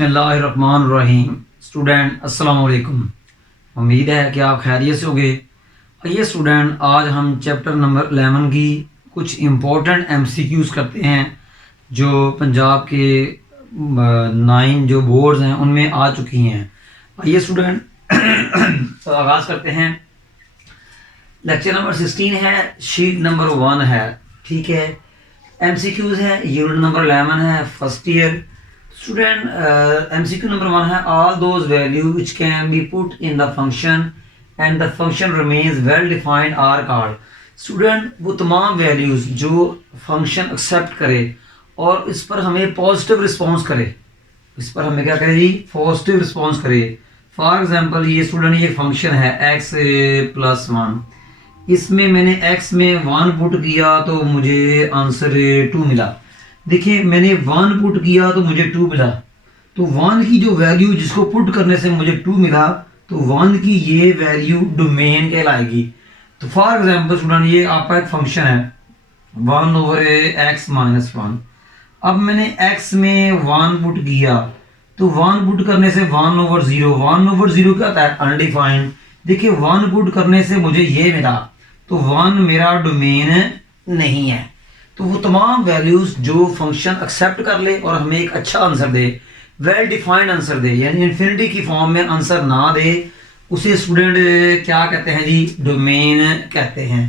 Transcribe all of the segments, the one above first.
बिस्मिल्लाहिर्रहमानिर्रहीम। स्टूडेंट अस्सलाम वालेकुम। उम्मीद है कि आप खैरियत से होंगे। आइए स्टूडेंट, आज हम चैप्टर नंबर 11 की कुछ इम्पोर्टेंट एमसीक्यूज़ करते हैं जो पंजाब के 9 जो बोर्ड्स हैं उनमें आ चुकी हैं। आइए स्टूडेंट तो आगाज़ करते हैं। लेक्चर नंबर 16 है, शीट नंबर 1 है, ठीक है। एमसीक्यूज़ है, यूनिट नंबर 11 है, first year. Student MCQ number 1 है, all those value which can be put in the function and the function remains well defined are called. Student वो तमाम values जो फंक्शन एक्सेप्ट करे और इस पर हमें पॉजिटिव रिस्पॉन्स करे, इस पर हमें क्या करे जी, पॉजिटिव रिस्पॉन्स करे। फॉर एग्जांपल ये स्टूडेंट ये फंक्शन है x + 1, इसमें मैंने x में 1 पुट किया तो मुझे आंसर 2 मिला। देखिए मैंने 1 पुट किया तो मुझे 2 मिला, तो 1 की जो वैल्यू जिसको पुट करने से मुझे 2 मिला तो 1 की ये वैल्यू डोमेन कहलाएगी। तो फॉर एग्जांपल स्टूडेंट ये आपका एक फंक्शन है 1/x - 1। अब मैंने x में 1 पुट किया तो 1 पुट करने से 1/0, 1/0 क्या होता है, अनडिफाइंड। देखिए 1 पुट करने से मुझे ये मिला, तो 1 मेरा डोमेन नहीं है। तो वो तमाम वैल्यूज जो फंक्शन एक्सेप्ट कर ले और हमें एक अच्छा आंसर दे, वेल डिफाइंड आंसर दे, यानी इन्फिनिटी की फॉर्म में आंसर ना दे, उसे स्टूडेंट क्या कहते हैं जी, डोमेन कहते हैं।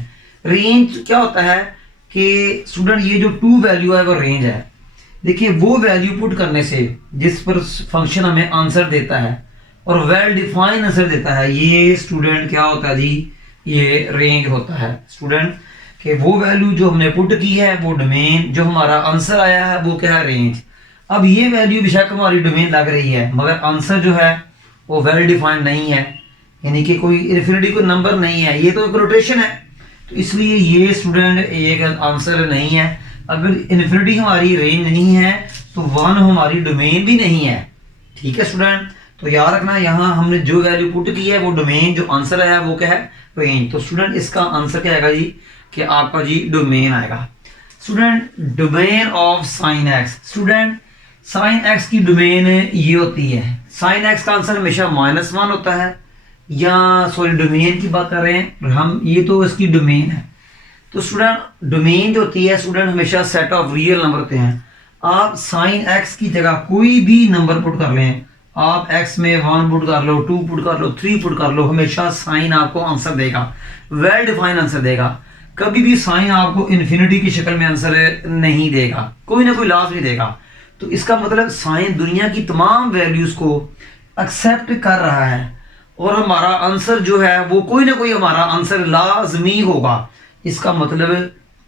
रेंज क्या होता है कि स्टूडेंट ये जो 2 वैल्यू है वो रेंज है। देखिए वो वैल्यू पुट करने से जिस पर फंक्शन हमें आंसर देता है और वेल डिफाइंड आंसर देता है, ये स्टूडेंट क्या होता है जी, ये रेंज होता है। स्टूडेंट कि वो वैल्यू जो हमने पुट की है वो डोमेन, जो हमारा आंसर आया है वो क्या है, रेंज। अब ये वैल्यू बेशक हमारी डोमेन लग रही है मगर आंसर जो है वो वेल डिफाइंड नहीं है, यानी कि कोई इन्फिनिटी कोई नंबर नहीं है, ये तो एक रोटेशन है। तो इसलिए ये स्टूडेंट एक आंसर नहीं है। अगर इन्फिनिटी हमारी रेंज नहीं है तो 1 हमारी डोमेन भी नहीं है, ठीक है स्टूडेंट। तो याद रखना यहाँ हमने जो वैल्यू पुट की है वो डोमेन, जो आंसर आया वो क्या है, रेंज। तो स्टूडेंट इसका आंसर क्या आएगा जी, कि आपका जी डोमेन आएगा। Student domain of sine x, student sine x की डोमेन ये होती है, साइन एक्स का आंसर हमेशा -1 होता है, या सॉरी डोमेन की बात कर रहे हैं हम, ये तो इसकी डोमेन है। तो स्टूडेंट डोमेन जो होती है स्टूडेंट हमेशा सेट ऑफ रियल नंबर होते हैं। आप साइन एक्स की जगह कोई भी नंबर पुट कर लें, आप x में 1 पुट कर लो, 2 पुट कर लो, 3 पुट कर लो, हमेशा साइन आपको आंसर देगा, वेल डिफाइंड आंसर देगा। कभी भी साइन आपको इन्फिनिटी की शक्ल में आंसर नहीं देगा, कोई ना कोई लाजमी देगा। तो इसका मतलब साइन दुनिया की तमाम वैल्यूज को एक्सेप्ट कर रहा है और हमारा आंसर जो है वो कोई ना कोई हमारा आंसर लाजमी होगा। इसका मतलब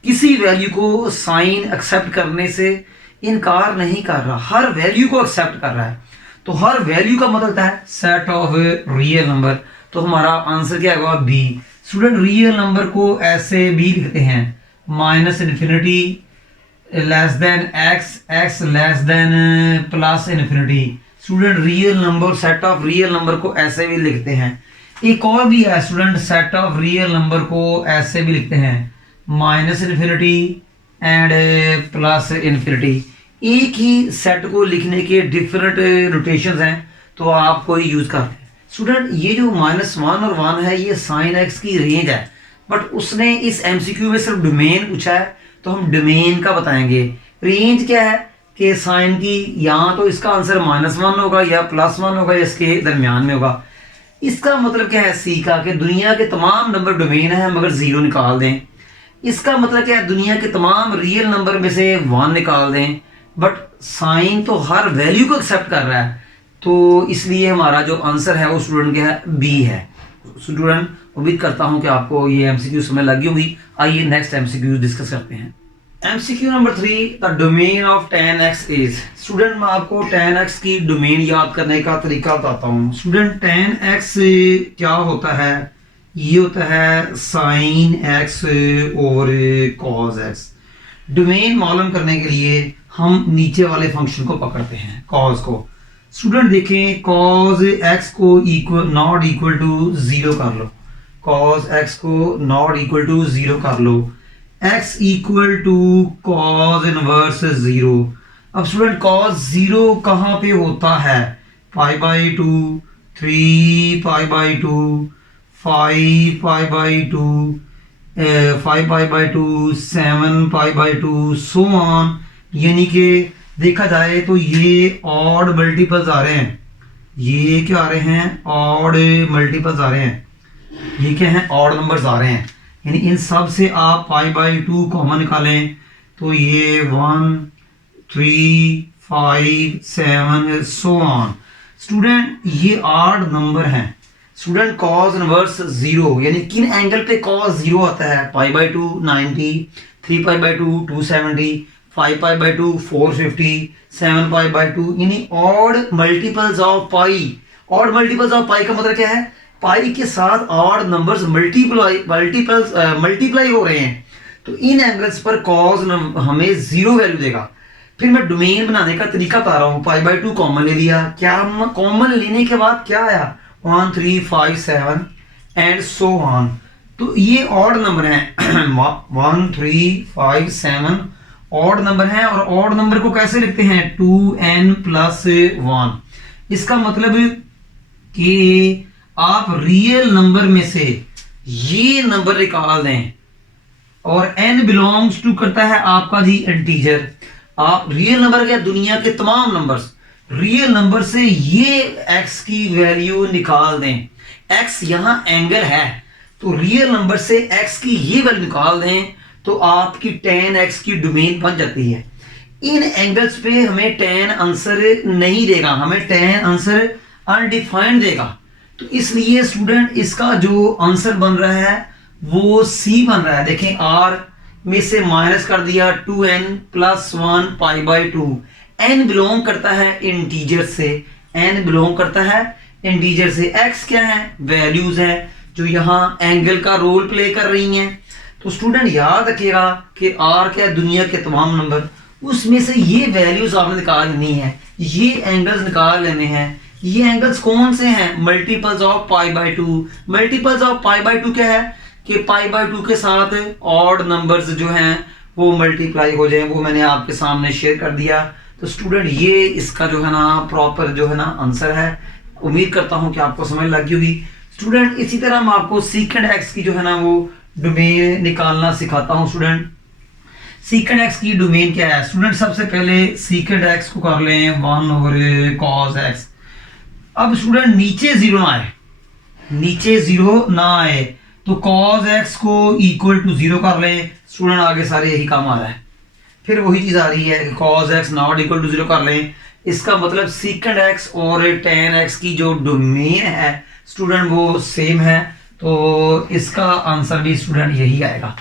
किसी वैल्यू को साइन एक्सेप्ट करने से इनकार नहीं कर रहा, हर वैल्यू को एक्सेप्ट कर रहा है। तो हर वैल्यू का मतलब है सेट ऑफ रियल नंबर। तो हमारा आंसर क्या होगा, बी। स्टूडेंट रियल नंबर को ऐसे भी लिखते हैं -infinity (x), x +infinity. Student real number, set of real number को ऐसे भी लिखते हैं। एक और भी है student, set of real number को ऐसे भी लिखते हैं -इन्फिनिटी एंड +इन्फिनिटी। एक ही सेट को लिखने के डिफरेंट रोटेशंस हैं, तो आप कोई यूज करते हैं। स्टूडेंट ये जो -1 और 1 है ये साइन एक्स की रेंज है, बट उसने इस एमसीक्यू में सिर्फ डोमेन पूछा है तो हम डोमेन का बताएंगे। रेंज क्या है कि साइन की, यहाँ तो इसका आंसर -1 होगा या +1 होगा या इसके दरमियान में होगा। इसका मतलब क्या है सी का, कि दुनिया के तमाम नंबर डोमेन है मगर 0 निकाल दें। इसका मतलब क्या है, दुनिया के तमाम रियल नंबर में से 1 निकाल दें, बट साइन तो हर वैल्यू को एक्सेप्ट कर रहा है। तो इसलिए हमारा जो आंसर है वो स्टूडेंट क्या है, बी है। स्टूडेंट उम्मीद करता हूं कि आपको ये एमसीक्यू समझ लगी होगी। आइए नेक्स्ट एमसीक्यू डिस्कस करते हैं। MCQ number 3, the domain of tan x is. Student मैं आपको tan x की डोमेन याद करने का तरीका बताता हूँ। स्टूडेंट tan x क्या होता है, ये होता है sin x over cos x। Domain मालूम करने के लिए हम नीचे वाले फंक्शन को पकड़ते हैं, cos को। स्टूडेंट देखें cos x को नॉट इक्वल टू 0 कर लो, cos x को नॉट इक्वल टू 0 कर लो, x equal to cos inverse 0। अब स्टूडेंट कॉस जीरो कहाँ पे होता है? Pi by two, 3 pi by two, 5 pi by two, 5 pi by two, 7 pi by two, so on. यानी कि देखा जाए तो ये ऑड मल्टीपल्स आ रहे हैं, ये क्या आ रहे हैं? ऑड मल्टीपल्स आ रहे हैं, ये क्या है? ऑड नंबर्स आ रहे हैं। यानी इन सब से आप पाई बाई टू कॉमन निकालें तो ये 1, 3, 5, 7 सो ऑन। स्टूडेंट ये ऑड नंबर हैं। स्टूडेंट कॉस इनवर्स जीरो यानी किन एंगल पे कॉस जीरो आता है? Pi by two 90, 3 pi by two 270, 5 pi by two 450, 7 pi by two, यानी odd multiples of pi. Odd multiples of pi का मतलब क्या है? पाई के साथ ऑड नंबर्स मल्टीप्लाई हो रहे हैं, तो इन एंगल्स पर कॉस हमें जीरो वैल्यू देगा। फिर मैं डोमेन बनाने का तरीका बता रहा हूँ। पाई बाई टू कॉमन ले लिया, क्या कॉमन लेने के बाद क्या आया? 1, 3, 5, 7 एंड सो ऑन। तो ये ऑड नंबर हैं 1, 3, 5, 7 ऑड नंबर हैं। और ऑड नंबर को कैसे लिखते हैं? 2n+1। इसका मतलब कि आप रियल नंबर में से ये नंबर निकाल दें और n बिलोंग्स टू करता है आपका जी इंटीजर। आप रियल नंबर क्या? दुनिया के तमाम नंबर्स, रियल नंबर से ये x की वैल्यू निकाल दें। x यहां एंगल है, तो रियल नंबर से x की ये वैल्यू निकाल दें तो आपकी tan x की डोमेन बन जाती है। इन एंगल्स पे हमें tan आंसर नहीं देगा, हमें tan आंसर अनडिफाइंड देगा। तो इसलिए स्टूडेंट इसका जो आंसर बन रहा है वो सी बन रहा है। देखें r में से माइनस कर दिया 2n+1 pi by to. n belong करता है इंटीजर से, n बिलोंग करता है इंटीजर से। x क्या है? वैल्यूज है जो यहाँ एंगल का रोल प्ले कर रही हैं। तो स्टूडेंट याद रखिएगा कि r क्या है? दुनिया के तमाम नंबर, उसमें से ये वैल्यूज आपने निकाल लेनी है, ये एंगल्स निकाल लेने हैं। ये एंगल्स कौन से हैं? Multiples of pi by to. Multiples of pi by to क्या है? कि पाई बाई टू के साथ ऑड नंबर्स जो हैं वो मल्टीप्लाई हो जाए, वो मैंने आपके सामने शेयर कर दिया। तो स्टूडेंट ये इसका जो है ना प्रॉपर जो है ना आंसर है। उम्मीद करता हूँ कि आपको समझ लगी होगी। स्टूडेंट इसी तरह मैं आपको सीकेंड एक्स की जो है ना वो डोमेन निकालना सिखाता हूँ। स्टूडेंट सीकेंड एक्स की डोमेन क्या है? स्टूडेंट सबसे पहले सीकेंड एक्स को कर लें 1/cos x। अब स्टूडेंट नीचे जीरो ना आए, नीचे जीरो ना आए तो cos x को इक्वल टू जीरो कर लें। स्टूडेंट आगे सारे यही काम आ रहा है, फिर वही चीज आ रही है कि cos x not equal to zero कर लें। इसका मतलब सीकेंड x और tan x की जो डोमेन है स्टूडेंट वो सेम है, तो इसका आंसर भी स्टूडेंट यही आएगा।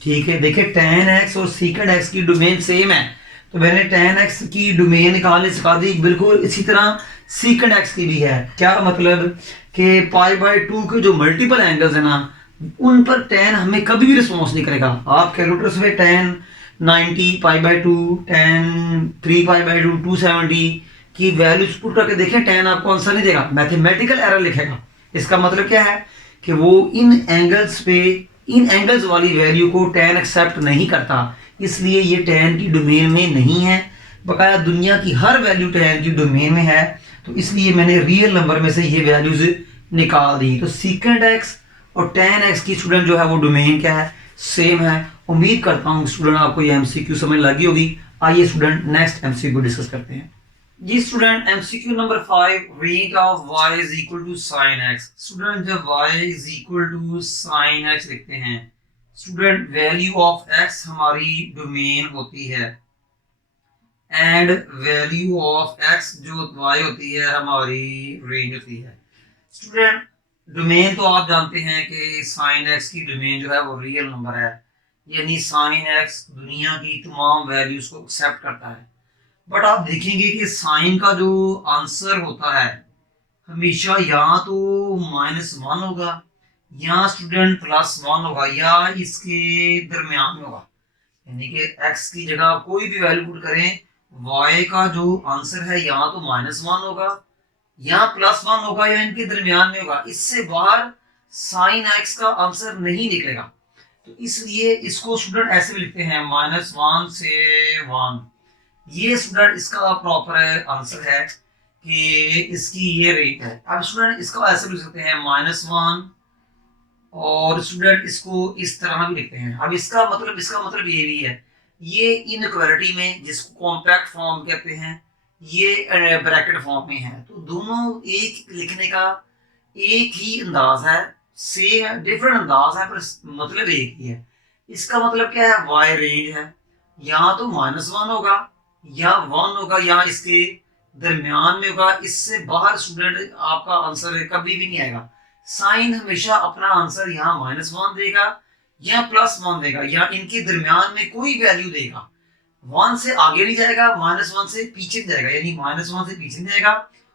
ठीक है, देखिए tan x और सीकेंड x की डोमेन सेम है, तो मैंने tan x की डोमेन निकालने सिखा दी। बिल्कुल इसी तरह सीकेंड x की भी है। क्या मतलब कि पाई बाई टू के जो मल्टीपल एंगल्स है ना उन पर tan हमें कभी भी रिस्पॉन्स नहीं करेगा। आप कैलकुलेटर से tan 90 pi by to, tan 3 pi by two, 270 की वैल्यूज पुट करके देखें, tan आपको आंसर नहीं देगा, मैथमेटिकल एरर लिखेगा। इसका मतलब क्या है कि वो इन एंगल्स पे, इन एंगल्स वाली वैल्यू को tan एक्सेप्ट नहीं करता, इसलिए ये tan की डोमेन में नहीं है। बकाया दुनिया की हर वैल्यू tan की डोमेन में है, तो इसलिए मैंने रियल नंबर में से ये वैल्यूज निकाल दी। तो सीकेंड एक्स और tan x की स्टूडेंट जो है वो डोमेन क्या है? सेम है। उम्मीद करता हूँ स्टूडेंट आपको ये एमसीक्यू समझ लगी होगी। आइए स्टूडेंट नेक्स्ट एमसीक्यू डिस्कस करते हैं। जी student MCQ number 5, range of y is equal to sin x। Student जब y is equal to sin x लिखते हैं स्टूडेंट, वैल्यू ऑफ x हमारी डोमेन होती है एंड वैल्यू ऑफ x जो y होती है हमारी रेंज होती है। स्टूडेंट डोमेन तो आप जानते हैं कि साइन एक्स की डोमेन जो है वो रियल नंबर है, यानी साइन एक्स दुनिया की तमाम वैल्यूज को एक्सेप्ट करता है। बट आप देखेंगे कि साइन का जो आंसर होता है हमेशा या तो -1 होगा या स्टूडेंट +1 होगा या इसके दरमियान में होगा। यानी कि x की जगह कोई भी वैल्यू पुट करें, y का जो आंसर है या तो -1 होगा या +1 होगा या इनके दरमियान में होगा। इससे बाहर साइन एक्स का आंसर नहीं निकलेगा। तो इसलिए इसको स्टूडेंट ऐसे भी लिखते हैं -1 से 1, ये स्टूडेंट इसका प्रॉपर आंसर है कि इसकी ये रेंज है। अब स्टूडेंट इसका ऐसे भी लिख सकते हैं -1, और स्टूडेंट इसको इस तरह भी लिखते हैं। अब इसका मतलब ये भी है, ये इनइक्वालिटी में जिसको कॉम्पैक्ट फॉर्म कहते हैं, ये ब्रैकेट फॉर्म में है, तो दोनों एक लिखने का एक ही अंदाज है, सेम डिफरेंट अंदाज है, पर मतलब एक ही है। इसका मतलब क्या है, वाई रेंज है, यहाँ तो -1 होगा या 1 होगा या इसके दरमियान में होगा, इससे बाहर स्टूडेंट आपका आंसर कभी भी नहीं आएगा। साइन हमेशा अपना आंसर यहाँ -1 देगा या +1 देगा या इनके दरमियान में कोई वैल्यू देगा। 1 से आगे नहीं जाएगा, -1 से पीछे जाएगा, यानी -1 से पीछे जाएगा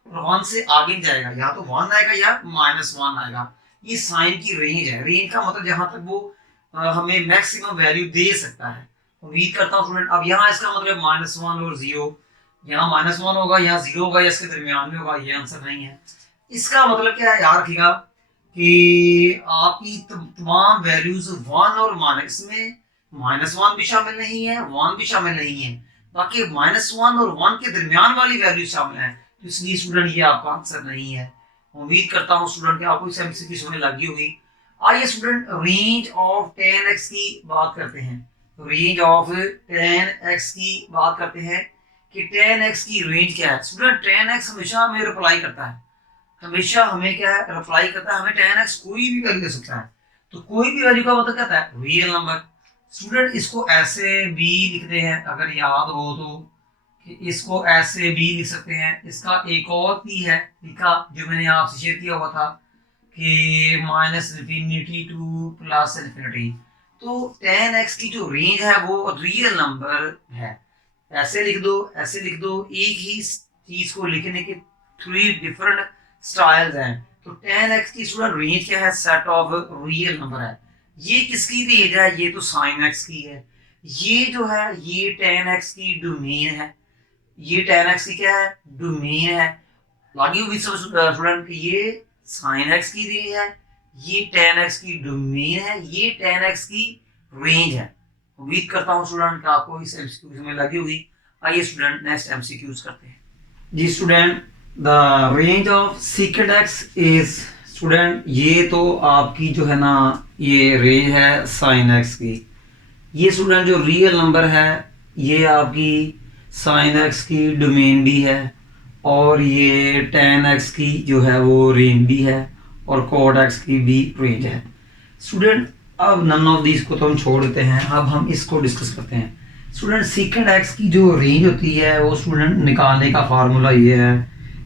और 1 से आगे नहीं जाएगा, या तो 1 आएगा या -1 आएगा। ये साइन की रेंज है। रेंज का मतलब जहां तक वो हमें मैक्सिमम वैल्यू दे सकता है। उम्मीद करता हूँ स्टूडेंट, अब यहाँ इसका मतलब -1 और 0, यहाँ -1 होगा, यहाँ 0 होगा या इसके दरमियान में होगा, ये आंसर नहीं है। इसका मतलब क्या है, याद रखिएगा कि आपकी तमाम वैल्यूज 1 और इसमें -1 भी शामिल नहीं है, 1 भी शामिल नहीं है, बाकी -1 और 1 के दरमियान वाली वैल्यू शामिल है, तो इसलिए स्टूडेंट ये आपका आंसर नहीं है। उम्मीद करता हूँ स्टूडेंट कि आपको इस एमसीक्यू समझ लगी होगी। आइए स्टूडेंट रेंज ऑफ 10x की बात करते हैं। रेंज ऑफ 10x की बात करते हैं कि 10x की रेंज क्या है। स्टूडेंट 10x हमेशा हमें रिप्लाई करता है, हमेशा हमें क्या है, रिप्लाई करता है, हमें 10x कोई भी वैल्यू दे सकता है। तो कोई भी वैल्यू का मतलब क्या है, रियल नंबर। स्टूडेंट इसको ऐसे भी लिखते हैं, अगर याद हो तो, कि इसको ऐसे भी लिख सकते हैं। इसका एक और भी है लिखा जो मैंने आपसे शेयर किया हुआ था कि -∞ टू +∞। तो 10x की जो रेंज है वो रियल नंबर है। ऐसे लिख दो, ऐसे लिख दो, एक ही चीज को लिखने के 3 डिफरेंट स्टाइल्स हैं। तो 10x की स्टूडेंट रेंज क्या है, सेट ऑफ रियल नंबर है। ये किसकी रेंज है, ये तो sin x की है। ये जो है ये 10x की डोमेन है, ये 10x की क्या है, डोमेन है। लागी हुई स्टूडेंट ये sin x की रेंज है, ये 10x की डोमेन है, ये 10x की रेंज है। उम्मीद करता हूँ स्टूडेंट कि आपको इस एमसीक्यू में लगी हुई। आइए स्टूडेंट नेक्स्ट एमसीक्यूज करते हैं। जी student, the range of secant x is, student ये तो आपकी जो है ना ये रेंज है साइन एक्स की। ये स्टूडेंट जो रियल नंबर है ये आपकी साइन एक्स की डोमेन भी है, और ये टेन एक्स की जो है वो रेंज भी है, और कॉट एक्स की भी रेंज है। स्टूडेंट अब नन ऑफ दीज को तो हम छोड़ देते हैं, अब हम इसको डिस्कस करते हैं। स्टूडेंट सीकेंड एक्स की जो रेंज होती है वो स्टूडेंट निकालने का फार्मूला ये है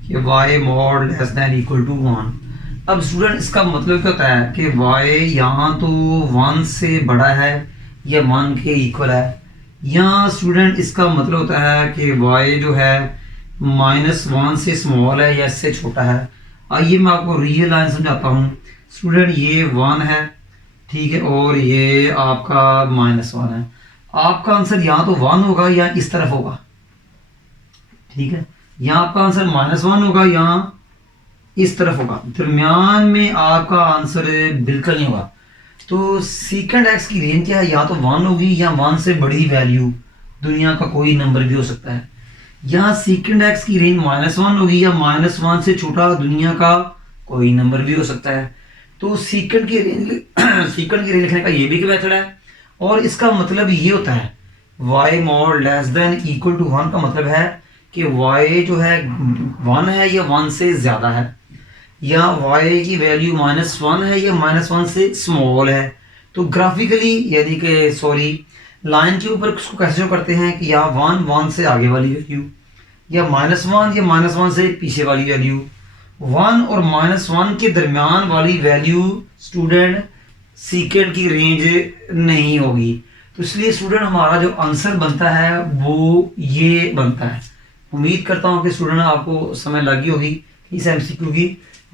कि y mod less than equal to 1। अब स्टूडेंट इसका मतलब क्या होता है कि y यहाँ तो 1 से बड़ा है या 1 के इक्वल है। यहाँ स्टूडेंट इसका मतलब होता है कि y जो है -1 से स्मॉल है या इससे छोटा है। आइए मैं आपको रियल लाइन समझाता हूँ। स्टूडेंट ये 1 है, ठीक है, और ये आपका -1 है। आपका आंसर यहाँ तो 1 होगा या इस तरफ होगा, ठीक है, यहाँ आपका आंसर -1 होगा, यहाँ इस तरफ होगा, दरमियान में आपका आंसर बिल्कुल नहीं होगा। तो सीकेंड एक्स की रेंज क्या है, या तो 1 होगी या 1 से बड़ी वैल्यू, दुनिया का कोई नंबर भी हो सकता है। यहाँ सीकेंड एक्स की रेंज -1 होगी या -1 से छोटा दुनिया का कोई नंबर भी हो सकता है। तो सीकेंड की रेंज सीकेंड की रेंज लिखने का ये भी मेथड है, और इसका मतलब ये होता है y mod less than equal to 1 का मतलब है कि y जो है 1 है या 1 से ज़्यादा है, या y की वैल्यू -1 है या -1 से स्मॉल है। तो ग्राफिकली यानी कि सॉरी लाइन के ऊपर उसको कैसे शो करते हैं कि या 1 से आगे वाली वैल्यू, या -1 या -1 से पीछे वाली वैल्यू, 1 और -1 के दरमियान वाली वैल्यू स्टूडेंट सीकेंड की रेंज नहीं होगी। तो इसलिए स्टूडेंट हमारा जो आंसर बनता है वो ये बनता है। उम्मीद करता हूँ कि स्टूडेंट आपको समझ लगी होगी इस एमसीक्यू की।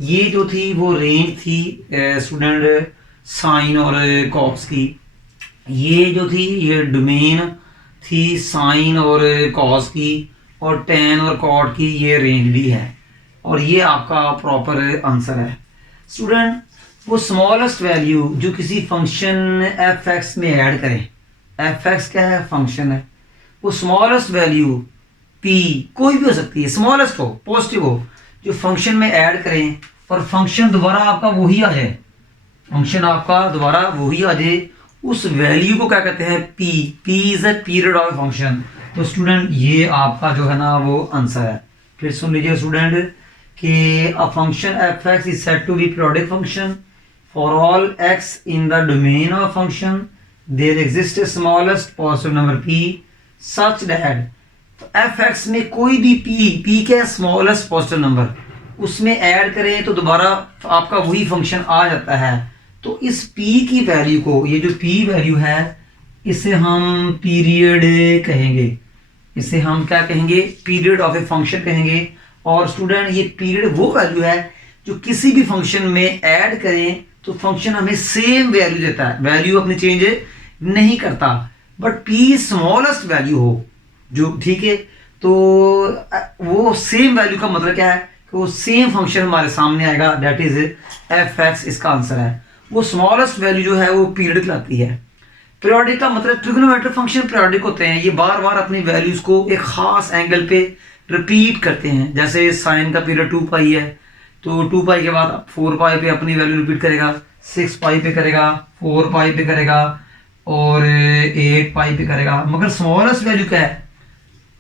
ये जो थी वो रेंज थी स्टूडेंट साइन और कॉस की, ये जो थी ये डोमेन थी साइन और कॉस की, और टेन और कॉट की ये रेंज भी है, और ये आपका प्रॉपर आंसर है। स्टूडेंट वो स्मॉलेस्ट वैल्यू जो किसी फंक्शन एफ एक्स में ऐड करें, एफ एक्स क्या है, फंक्शन है, वो स्मॉलेस्ट वैल्यू पी कोई भी हो सकती है, स्मॉलेस्ट हो, पॉजिटिव हो, जो फंक्शन में ऐड करें और फंक्शन दोबारा आपका वही आ जाए, फंक्शन आपका दोबारा वही आ जाए, उस वैल्यू को क्या कहते हैं, P. P is a period of function. तो स्टूडेंट ये आपका जो है ना वो आंसर है। फिर सुन लीजिए स्टूडेंट कि a function f x is said to be periodic function for all x in the domain of function there exist a smallest positive number p such that, तो एफ एक्स में कोई भी p क्या है, smallest positive number, उसमें add करें तो दोबारा आपका वही फंक्शन आ जाता है। तो इस p की वैल्यू को, ये जो p वैल्यू है, इसे हम पीरियड कहेंगे, इसे हम क्या कहेंगे, पीरियड ऑफ ए फंक्शन कहेंगे। और स्टूडेंट ये पीरियड वो वैल्यू है जो किसी भी फंक्शन में ऐड करें तो फंक्शन हमें सेम वैल्यू देता है, वैल्यू अपनी चेंज नहीं करता, बट p स्मॉलेस्ट वैल्यू हो जो, ठीक है। तो वो सेम वैल्यू का मतलब क्या है कि वो सेम फंक्शन हमारे सामने आएगा, दैट इज एफ एक्स, इसका आंसर है। वो स्मॉलेस्ट वैल्यू जो है वो पीरियडिक लाती है। पीरियोडिक का मतलब ट्रिग्नोमेट्रिक फंक्शन पीरियोडिक होते हैं, ये बार बार अपनी वैल्यूज को एक खास एंगल पे रिपीट करते हैं। जैसे साइन का पीरियड 2 पाई है, तो 2 पाई के बाद 4 पाई पे अपनी वैल्यू रिपीट करेगा, 6 पाई पे करेगा, 4 पाई पे करेगा और 8 पाई पे करेगा। मगर स्मॉलेस्ट वैल्यू क्या है,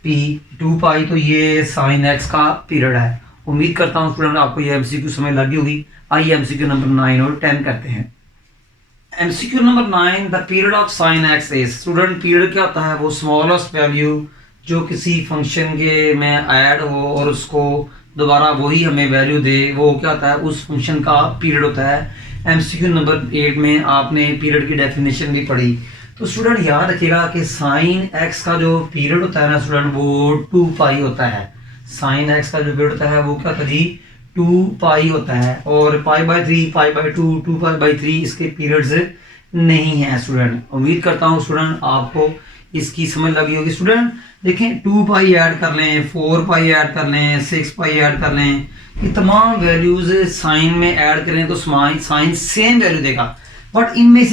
पी 2 पाई, तो ये साइन एक्स का पीरियड है। उम्मीद करता हूँ स्टूडेंट आपको ये एमसीक्यू समझ लगी होगी। आइए एमसीक्यू नंबर 9 और 10 करते हैं। MCQ number 9, the period of sine x is, student period क्या होता है, वो स्मॉलेस्ट वैल्यू जो किसी फंक्शन के में ऐड हो और उसको दोबारा वही हमें वैल्यू दे, वो क्या होता है, उस फंक्शन का पीरियड होता है। एमसीक्यू नंबर 8 में आपने पीरियड की डेफिनेशन भी पढ़ी। तो स्टूडेंट याद रखिएगा कि साइन एक्स का जो पीरियड होता है ना स्टूडेंट, वो 2 पाई होता है। साइन एक्स का जो पीरियड होता है वो क्या होता है जी, 2 पाई होता है। और π/3, π/2, 2 π/3 इसके पीरियड्स नहीं है स्टूडेंट। उम्मीद करता हूँ स्टूडेंट आपको इसकी समझ लगी होगी। स्टूडेंट देखें, 2 पाई ऐड कर लें, 4 पाई ऐड कर लें, 6 पाई ऐड कर लें, ये तमाम वैल्यूज साइन में ऐड करें तो साइन सेम वैल्यू देगा, बट इनमें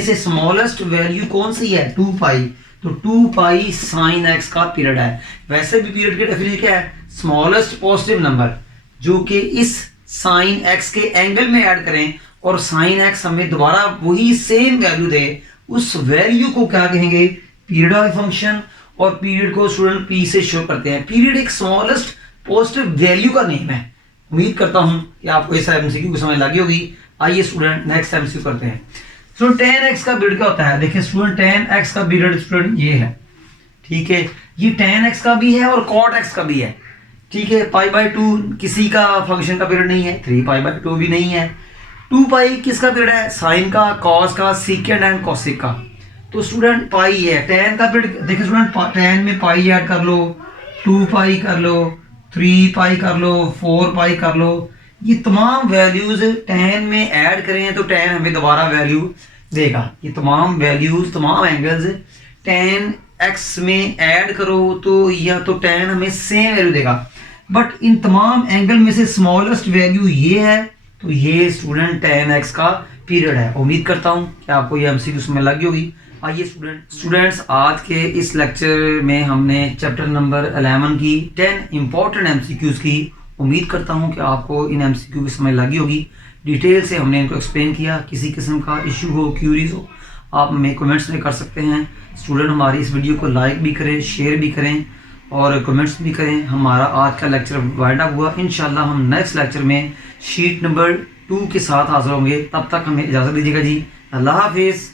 से स्मॉलेस्ट वैल्यू कौन सी है, 2 पाई। तो 2 पाई साइन एक्स का पीरियड है। वैसे भी पीरियड की डेफिनेशन क्या है, स्मॉलेस्ट पॉजिटिव नंबर जो कि इस साइन एक्स के एंगल में ऐड करें और साइन एक्स हमें दोबारा वही सेम वैल्यू दे, उस वैल्यू को क्या कहेंगे, पीरियड ऑफ फंक्शन। और पीरियड को स्टूडेंट पी से शो करते हैं। पीरियड एक स्मॉलेस्ट पॉजिटिव वैल्यू का नेम है। उम्मीद करता हूं कि आपको इस एमसीक्यू को समझ लगी होगी। आइए स्टूडेंट नेक्स्ट एमसीक्यू करते हैं। स्टूडेंट tan x का पीरियड क्या होता है, देखिए स्टूडेंट tan x का पीरियड स्टूडेंट ये है, ठीक है। ये tan x का भी है और cot x का भी है, ठीक है। π/2 किसी का फंक्शन का पीरियड नहीं है, 3 π/2 भी नहीं है। 2 पाई किसका पीरियड है, साइन का, कॉस का, सीकेंड एंड कॉसिक का। तो स्टूडेंट पाई है। tan का पीरियड देखिए स्टूडेंट, tan में पाई ऐड कर लो, 2 पाई कर लो, 3 पाई कर लो, 4 पाई कर लो, ये तमाम वैल्यूज tan में ऐड करें तो tan हमें दोबारा वैल्यू देगा। ये तमाम वैल्यूज, तमाम एंगल्स tan x में ऐड करो तो या तो tan हमें सेम वैल्यू देगा, बट इन तमाम एंगल में से स्मॉलेस्ट वैल्यू ये है, तो ये स्टूडेंट tan x का पीरियड है। उम्मीद करता हूँ कि आपको ये एमसीक्यू समझ लगी होगी। आइए स्टूडेंट्स आज के इस लेक्चर में हमने चैप्टर नंबर 11 की 10 इंपॉर्टेंट एमसीक्यूज की। उम्मीद करता हूं कि आपको इन एमसीक्यू की समझ लगी होगी। डिटेल से हमने इनको एक्सप्लेन किया। किसी किस्म का इशू हो, क्यूरीज हो, आप हमें कमेंट्स में कर सकते हैं। स्टूडेंट हमारी इस वीडियो को लाइक भी करें, शेयर भी करें और कमेंट्स भी करें। हमारा आज का लेक्चर वाइंड अप हुआ। इंशाल्लाह हम नेक्स्ट लेक्चर में शीट नंबर 2 के साथ हाजिर होंगे। तब तक हमें इजाज़त दीजिएगा जी। अल्लाह हाफिज़।